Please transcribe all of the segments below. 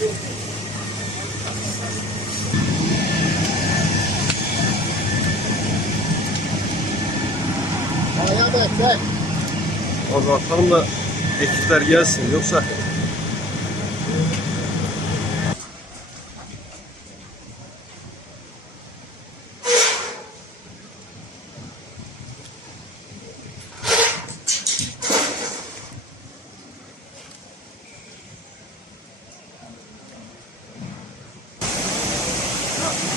Az bakalım da ekipler gelsin yoksa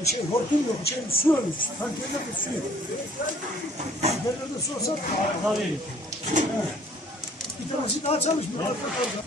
Bir şey hortum yok, içerim su ölmüş. Tankerlerde su yok. Tankerlerde su olsa... Tabii. Bir tanesi daha çalışmıyor. Arka kalacak.